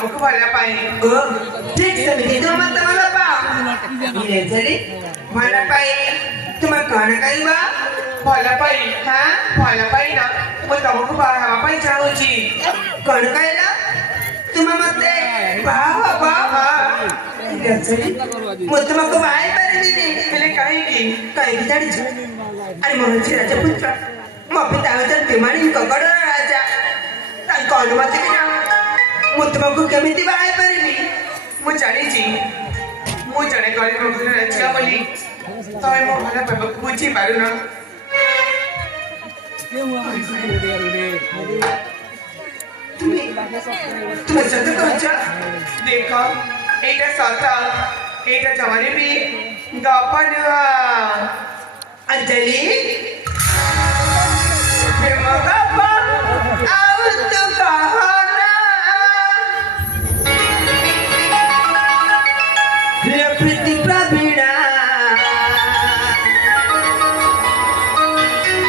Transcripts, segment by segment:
ତମକୁ ଭଲ ପାଏ ठीक ସେମିତି ତ ମତେ ଭଲ ପାଅ ଇରେ ଚଲି ଭଲ ପାଇ ତୁମେ କଣ କହିବା ଭଲ ପାଇ ଭଲ ପାଇ ନା ମୁଁ ତମକୁ ବାହା ହେବା ପାଇଁ ଚାହୁଁଛି କଣ କହିଲ ତୁମେ ମତେ ବାହା ଇରେ ଚଲି ମୁଁ ତୁମକୁ ବାହା ହେଇପାରିବିନି ହେଲେ କାହିଁକି କାହିଁକି ଜାଣିଛୁ ଆରେ ମହର୍ଷି ରାଜପୁତ୍ର ମୋ ପିତା ହେଉଛନ୍ତି ତିମାଣିଙ୍କ ଗଡ଼ର ରାଜା ତାଙ୍କ ଅନୁମତି ବିନା ମୁଁ ତୁମକୁ କେମିତି ବାହା ହେଇପାରିବି ମୁଁ ଜାଣିଛି ମୁଁ ଜଣେ ଗରିବ ଘରର ଝିଅ ବୋଲି ତମେ ମୋ ଭଲ ପାଇବାକୁ ବୁଝିପାରୁନ ତୁମେ ସତ କହୁଛ ଦେଖ ଏଇଟା ସତ ଏଇଟା ଜମାରେ ବି ଗପ ନୁହଁ अंजलि ପ୍ରେମ ଗପ ଆଉ ତୁ କହନା हे प्रीति प्रवीणा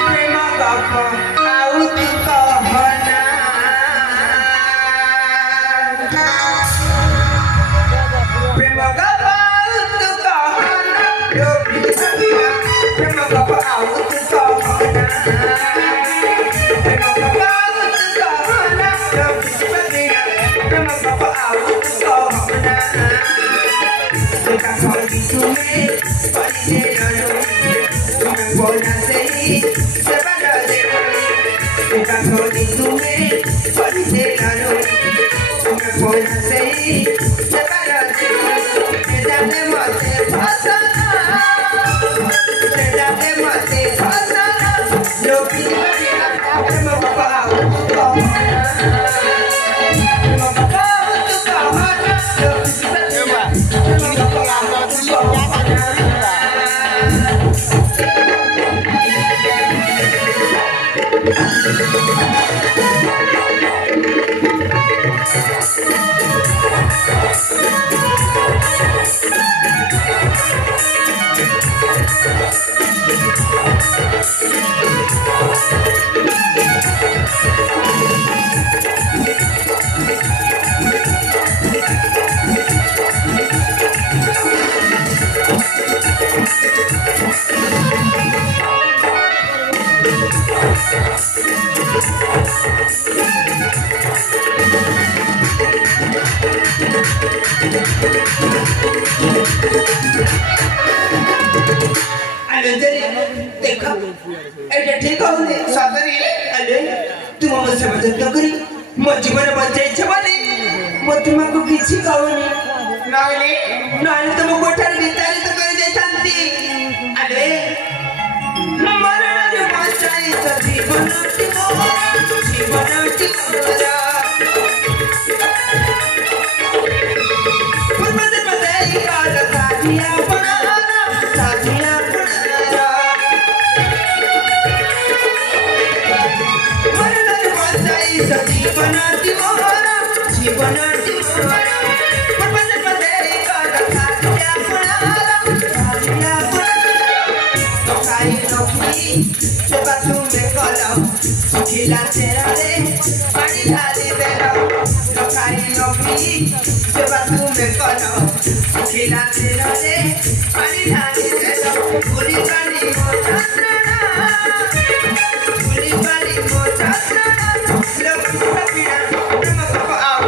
प्रेम गप ଆଉ ତୁ କହନା प्रेम गप ଆଉ ତୁ କହନା हे प्रीति प्रवीणा प्रेम गप ଆଉ ତୁ କହନା प्रेम गप ଆଉ ତୁ କହନା हे प्रीति प्रवीणा प्रेम गप ଆଉ ତୁ କହନା देखा खोली तुम्हें पढ़ी दे तुम्हें बोलना सही से बना दे देखा खोली तुम्हें पढ़ी दे तुम्हें बोलना सही से बना दे जाने मते फसाना जाने मते फसाना जो भी मेरा प्रेम बाबा देखो एटा ठीक होने ସତରେ अरे तुम मुझसे मदद करी मो जीवन बचाइछ बोली मो तुमको किछि कहूनी ନହେଲେ नहले तुम गोठार विस्तारित कर दे शांति अरे मरण जो बचाइछ जीवन मोरा पूर्वज बधाई काल साथिया बनाना साथिया बनाना मरण जो बचाइछ जीवन मोरा पूर्वज बधाई काल साथिया बनाना साथिया बनाना काई नखी सेवा तुम्हें कलो खिला तेरा रे पानी ढाली देलो काई नखी सेवा तुम्हें कलो खिला तेरा रे पानी ढाली देलो पूरी पानी मो छात्रा पूरी पानी मो छात्रा लोग पीड़ा प्रेम गप आओ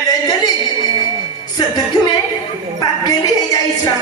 अंजलि सतुक में पाकेली है जाइछा